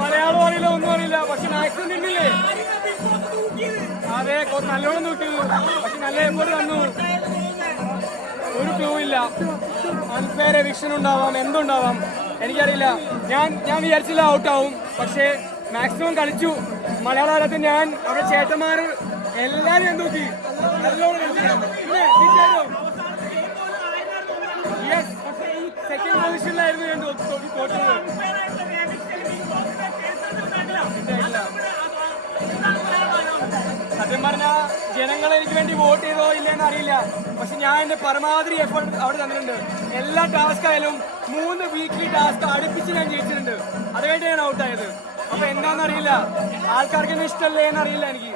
മലയാളം അറിയില്ല ഒന്നും അറിയില്ല. പക്ഷെ മാക്സിമം നിന്നില്ലേ? അതെ നല്ലോണം നോക്കി പക്ഷെ നല്ല എഫേർട്ട് തന്നു. ഒരു ക്ലൂ ഇല്ല. എവിക്ഷൻ ഉണ്ടാവാം എന്തുണ്ടാവാം? എനിക്കറിയില്ല. ഞാൻ ഞാൻ വിചാരിച്ചില്ല ഔട്ട് ആവും. പക്ഷേ മാക്സിമം കളിച്ചു. മലയാള ഞാൻ അവിടെ ചേട്ടന്മാർ എല്ലാവരും നോക്കി സത്യം പറഞ്ഞ ജനങ്ങൾ എനിക്ക് വേണ്ടി വോട്ട് ചെയ്തോ ഇല്ലെന്ന് അറിയില്ല. പക്ഷെ ഞാൻ എന്റെ പരമാവധി എഫേർട്ട് അവിടെ തന്നിട്ടുണ്ട്. എല്ലാ ടാസ്ക് ആയാലും മൂന്ന് വീക്ക്ലി ടാസ്ക് അടുപ്പിച്ച് ഞാൻ ജയിച്ചിട്ടുണ്ട്. അതുവേണ്ടി ഞാൻ ഔട്ടായത് അപ്പൊ എന്താണെന്ന് അറിയില്ല ആൾക്കാർക്ക് ഇഷ്ടമല്ലേ എന്ന് അറിയില്ല എനിക്ക്.